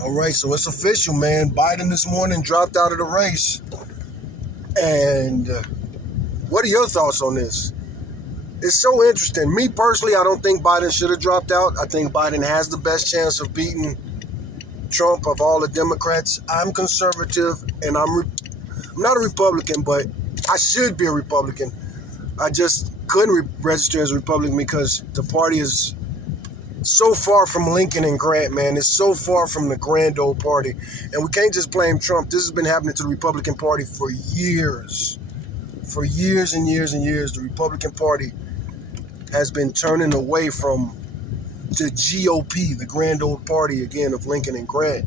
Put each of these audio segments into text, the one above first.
All right, so it's official, man. Biden this morning dropped out of the race. And what are your thoughts on this? It's so interesting. Me personally, I don't think Biden should have dropped out. I think Biden has the best chance of beating Trump of all the Democrats. I'm conservative, and I'm not a Republican, but I should be a Republican. I just couldn't register as a Republican because the party is so far from Lincoln and Grant, man. It's so far from the grand old party. And we can't just blame Trump. This has been happening to the Republican Party for years. For years and years and years, the Republican Party has been turning away from the GOP, the grand old party, again, of Lincoln and Grant.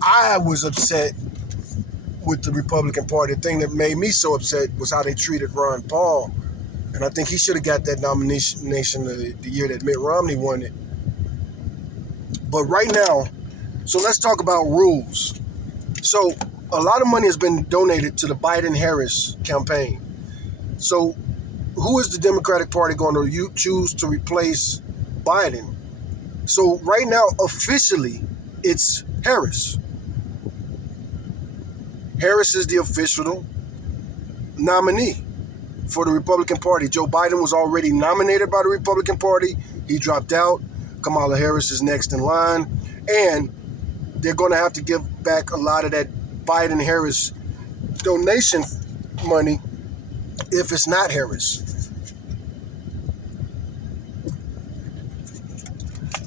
I was upset with the Republican Party. The thing that made me so upset was how they treated Ron Paul. And I think he should have got that nomination the year that Mitt Romney won it. But right now, so let's talk about rules. So a lot of money has been donated to the Biden-Harris campaign. So who is the Democratic Party going to choose to replace Biden? So right now, officially, it's Harris. Harris is the official nominee for the Republican Party. Joe Biden was already nominated by the Republican Party. He dropped out. Kamala Harris is next in line. And they're going to have to give back a lot of that Biden-Harris donation money if it's not Harris.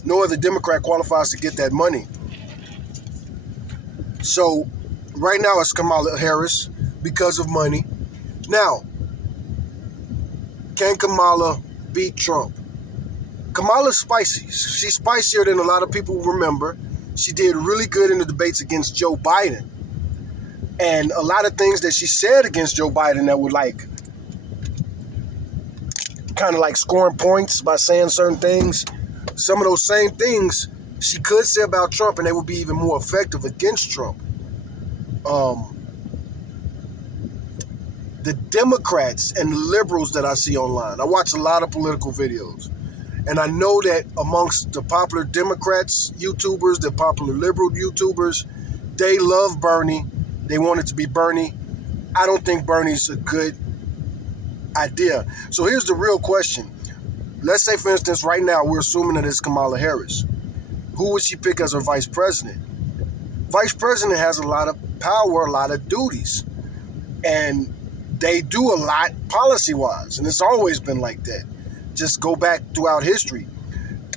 No other Democrat qualifies to get that money. So right now it's Kamala Harris because of money. Now, can Kamala beat Trump? Kamala's spicy. She's spicier than a lot of people remember. She did really good in the debates against Joe Biden. And a lot of things that she said against Joe Biden that were like kind of like scoring points by saying certain things. Some of those same things she could say about Trump, and they would be even more effective against Trump. The Democrats and the liberals that I see online, I watch a lot of political videos, and I know that amongst the popular Democrats YouTubers, the popular liberal YouTubers, they love Bernie. They want it to be Bernie. I don't think Bernie's a good idea. So here's the real question. Let's say, for instance, right now we're assuming that it's Kamala Harris. Who would she pick as her vice president? Vice president has a lot of power, a lot of duties, and they do a lot policy-wise, and it's always been like that. Just go back throughout history.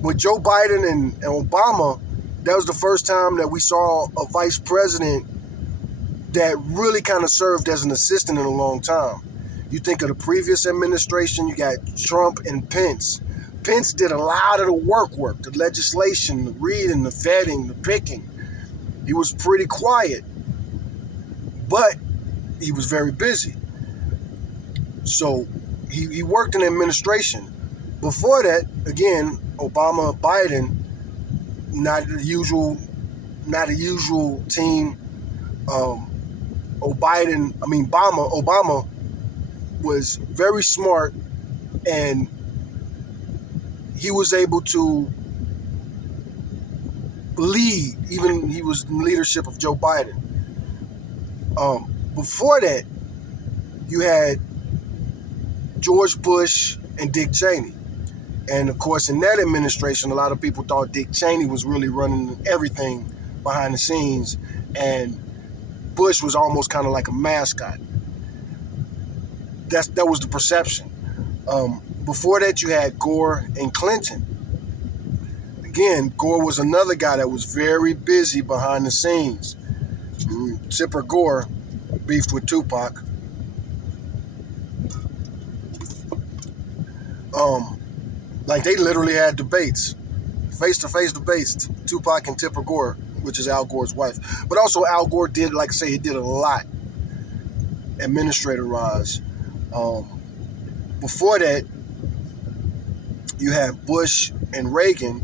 With Joe Biden and Obama, that was the first time that we saw a vice president that really kind of served as an assistant in a long time. You think of the previous administration, you got Trump and Pence. Pence did a lot of the work, the legislation, the reading, the vetting, the picking. He was pretty quiet, but he was very busy. So he worked in administration. Before that, again, Obama, Biden, not the usual team. Obama was very smart, and he was able to lead. Even he was in leadership of Joe Biden. Before that, you had George Bush and Dick Cheney. And of course, in that administration, a lot of people thought Dick Cheney was really running everything behind the scenes, and Bush was almost kind of like a mascot. That was the perception. Before that, you had Gore and Clinton. Again, Gore was another guy that was very busy behind the scenes. Tipper Gore beefed with Tupac. Like they literally had debates, face-to-face debates, Tupac and Tipper Gore, which is Al Gore's wife. But also Al Gore did, like I say, he did a lot administrator-wise. Before that, you had Bush and Reagan,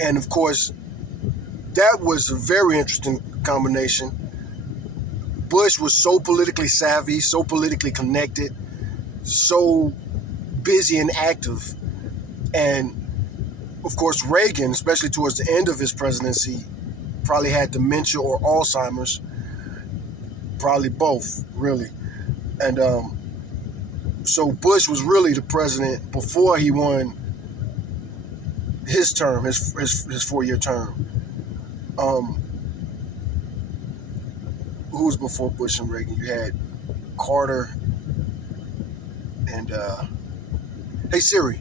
and of course, that was a very interesting combination. Bush was so politically savvy, so politically connected, so busy and active, and of course, Reagan, especially towards the end of his presidency, probably had dementia or Alzheimer's, probably both, really. And so Bush was really the president before he won his term, his 4-year term. Who was before Bush and Reagan? You had Carter and hey Siri,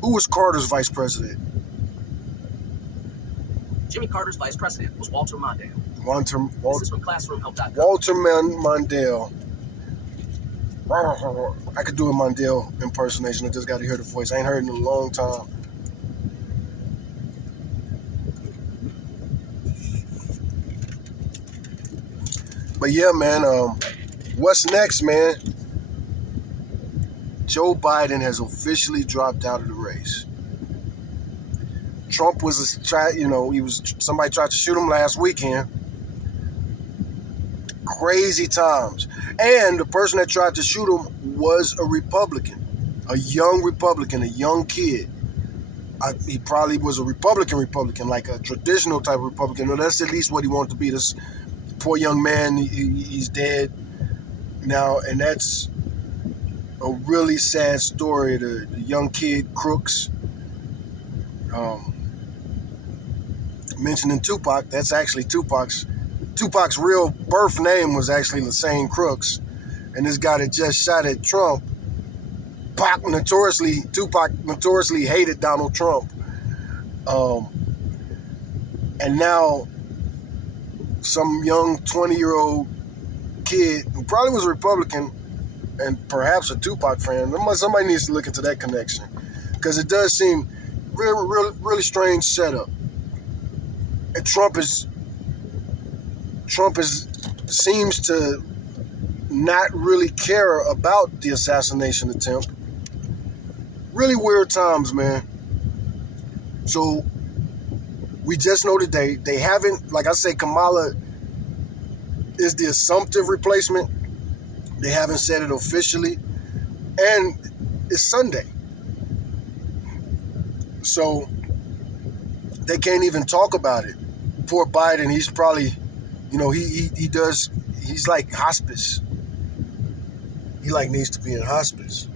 who was Carter's vice president? Jimmy Carter's vice president was Walter Mondale. This is from ClassroomHelp.com. Walter Mondale. I could do a Mondale impersonation. I just got to hear the voice. I ain't heard it in a long time. But yeah, man, what's next, man? Joe Biden has officially dropped out of the race. Trump was somebody tried to shoot him last weekend. Crazy times. And the person that tried to shoot him was a Republican, a young Republican, a young kid. He probably was a Republican, like a traditional type of Republican. Or that's at least what he wanted to be. This poor young man, he's dead now, and that's a really sad story. The young kid, Crooks, mentioning Tupac, that's actually Tupac's real birth name was actually Lassane Crooks, and this guy that just shot at Trump, Tupac notoriously hated Donald Trump, and now some young 20-year-old kid who probably was a Republican and perhaps a Tupac fan. Somebody needs to look into that connection, because it does seem really strange setup. And Trump seems to not really care about the assassination attempt. Really weird times, man. So we just know today they haven't, like I say, Kamala is the assumptive replacement. They haven't said it officially, and it's Sunday, so they can't even talk about it. Poor Biden, he's probably, he's like hospice. He needs to be in hospice.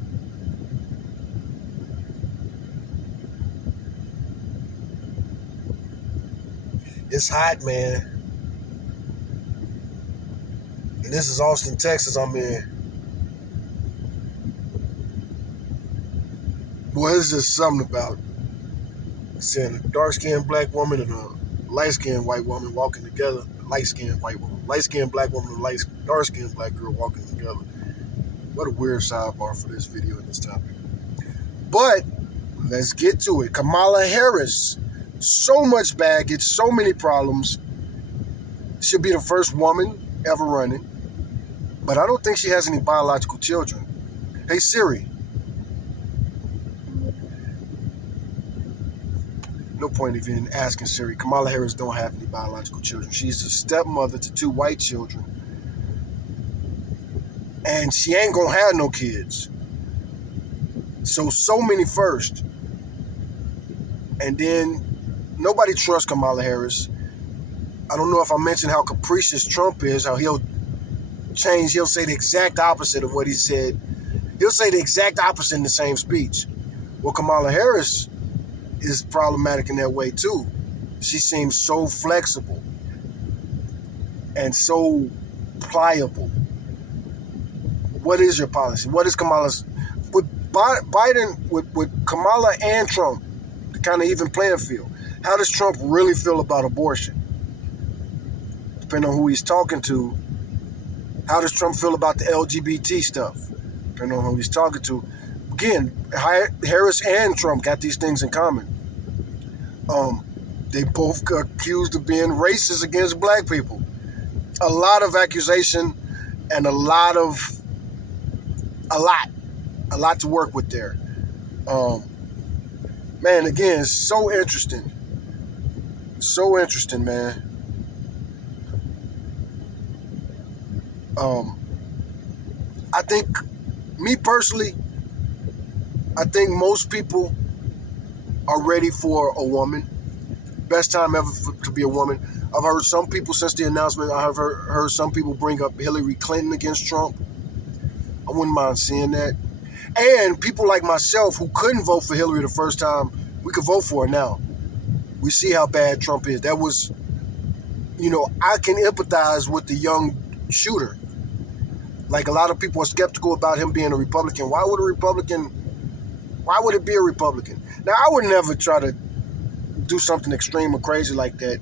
It's hot, man. And this is Austin, Texas I'm in. Boy, it's just something about seeing a dark-skinned black woman and a light-skinned white woman walking together. Light-skinned white woman. Light-skinned black woman and dark-skinned black girl walking together. What a weird sidebar for this video and this topic. But let's get to it. Kamala Harris. So much baggage, so many problems. She'll be the first woman ever running. But I don't think she has any biological children. Hey Siri. No point even asking Siri. Kamala Harris don't have any biological children. She's a stepmother to 2 white children. And she ain't gonna have no kids. So many first. And then nobody trusts Kamala Harris. I don't know if I mentioned how capricious Trump is, how he'll say the exact opposite of what he said. He'll say the exact opposite in the same speech. Well, Kamala Harris is problematic in that way too. She seems so flexible and so pliable. What is your policy? What is Kamala's? With Biden, with Kamala and Trump, the kind of even playing field, how does Trump really feel about abortion? Depending on who he's talking to. How does Trump feel about the LGBT stuff? Depending on who he's talking to. Again, Harris and Trump got these things in common. They both accused of being racist against black people. A lot of accusation and a lot to work with there. Man, again, it's so interesting. So interesting, man. I think, me personally, I think most people are ready for a woman. Best time ever to be a woman. I've heard some people since the announcement, I have heard some people bring up Hillary Clinton against Trump. I wouldn't mind seeing that. And people like myself who couldn't vote for Hillary the first time, we could vote for her now. We see how bad Trump is. That was, I can empathize with the young shooter. Like, a lot of people are skeptical about him being a Republican. Why would it be a Republican? Now, I would never try to do something extreme or crazy like that,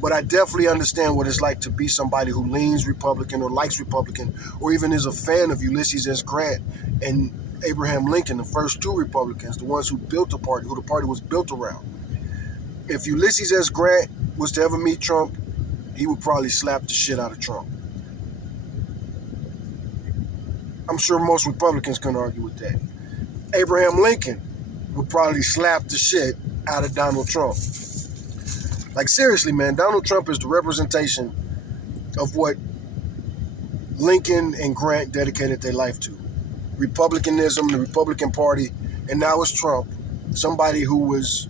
but I definitely understand what it's like to be somebody who leans Republican or likes Republican, or even is a fan of Ulysses S. Grant and Abraham Lincoln, the first two Republicans, the ones who built the party, who the party was built around. If Ulysses S. Grant was to ever meet Trump, he would probably slap the shit out of Trump. I'm sure most Republicans couldn't argue with that. Abraham Lincoln would probably slap the shit out of Donald Trump. Like, seriously, man, Donald Trump is the representation of what Lincoln and Grant dedicated their life to. Republicanism, the Republican Party, and now it's Trump, somebody who was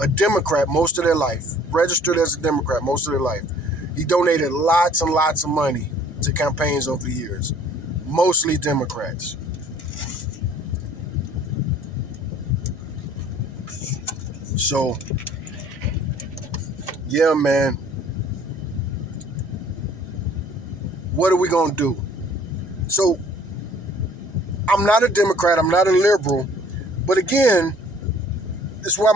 a Democrat most of their life, registered as a Democrat most of their life. He donated lots and lots of money to campaigns over the years, mostly Democrats. So, yeah, man, what are we going to do? So, I'm not a Democrat, I'm not a liberal, but again, it's why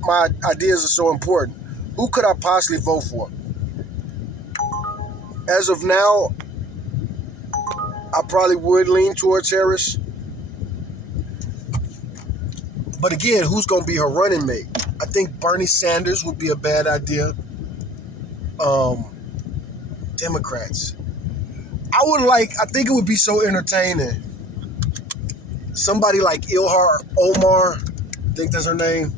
my ideas are so important. Who could I possibly vote for? As of now, I probably would lean towards Harris. But again, who's going to be her running mate? I think Bernie Sanders would be a bad idea. Democrats. I think it would be so entertaining. Somebody like Ilhan Omar, I think that's her name.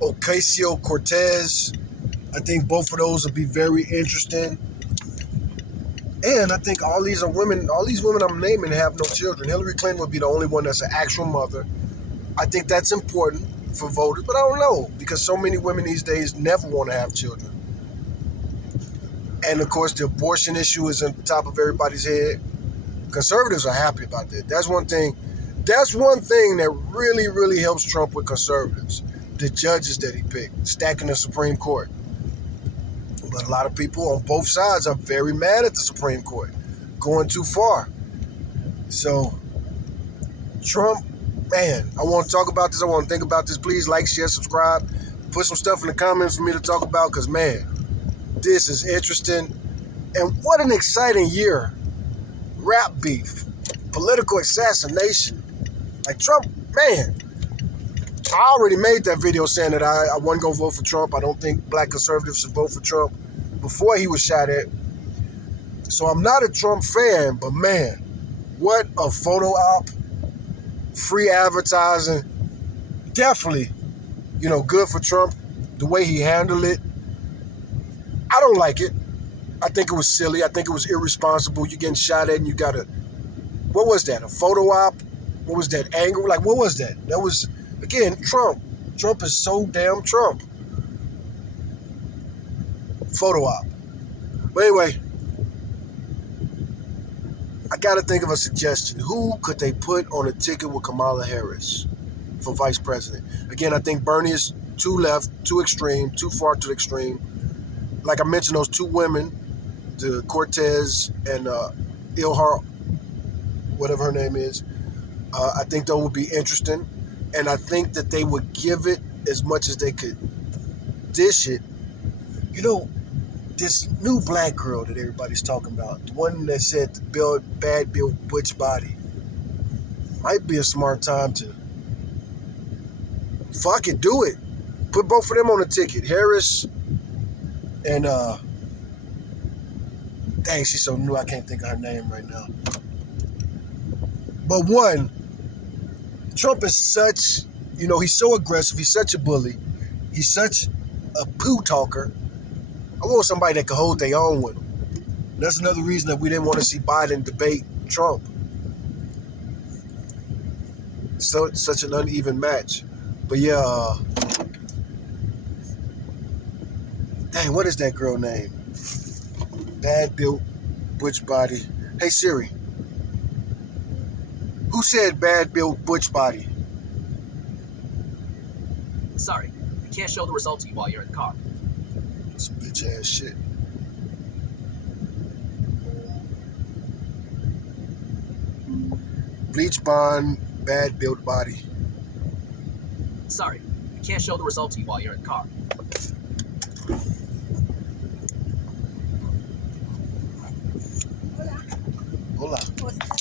Ocasio-Cortez. I think both of those would be very interesting. And I think all these women I'm naming have no children. Hillary Clinton would be the only one that's an actual mother. I think that's important for voters, but I don't know, because so many women these days never want to have children. And of course, the abortion issue is on the top of everybody's head. Conservatives are happy about that. That's one thing that really, really helps Trump with conservatives. The judges that he picked, stacking the Supreme Court. But a lot of people on both sides are very mad at the Supreme Court, going too far. So, Trump, man, I want to talk about this. I want to think about this. Please like, share, subscribe. Put some stuff in the comments for me to talk about, because, man, this is interesting. And what an exciting year. Rap beef, political assassination. Like, Trump, man, I already made that video saying that I wasn't going to vote for Trump. I don't think black conservatives should vote for Trump before he was shot at. So I'm not a Trump fan, but man, what a photo op. Free advertising. Definitely, good for Trump. The way he handled it. I don't like it. I think it was silly. I think it was irresponsible. You're getting shot at and you got what was that? A photo op? What was that? Anger? Like, what was that? That was, again, Trump. Trump is so damn Trump. Photo op. But anyway, I got to think of a suggestion. Who could they put on a ticket with Kamala Harris for vice president? Again, I think Bernie is too left, too extreme, too far to the extreme. Like I mentioned, those two women, the Cortez and Ilhan, whatever her name is, I think that would be interesting. And I think that they would give it as much as they could dish it. This new black girl that everybody's talking about, the one that said the bad Bill Butch body, might be a smart time to fuck it, do it. Put both of them on the ticket. Harris and dang, she's so new I can't think of her name right now. But one, Trump is such, he's so aggressive, he's such a bully, he's such a poo talker. I want somebody that can hold their own with him. That's another reason that we didn't want to see Biden debate Trump. So such an uneven match. But yeah, dang, what is that girl name? Bad built, butch body. Hey Siri, who said bad built, butch body? Sorry, I can't show the result to you while you're in the car. Some bitch ass shit. Bleach blonde, bad built body. Sorry, I can't show the result to you while you're in the car. Hola.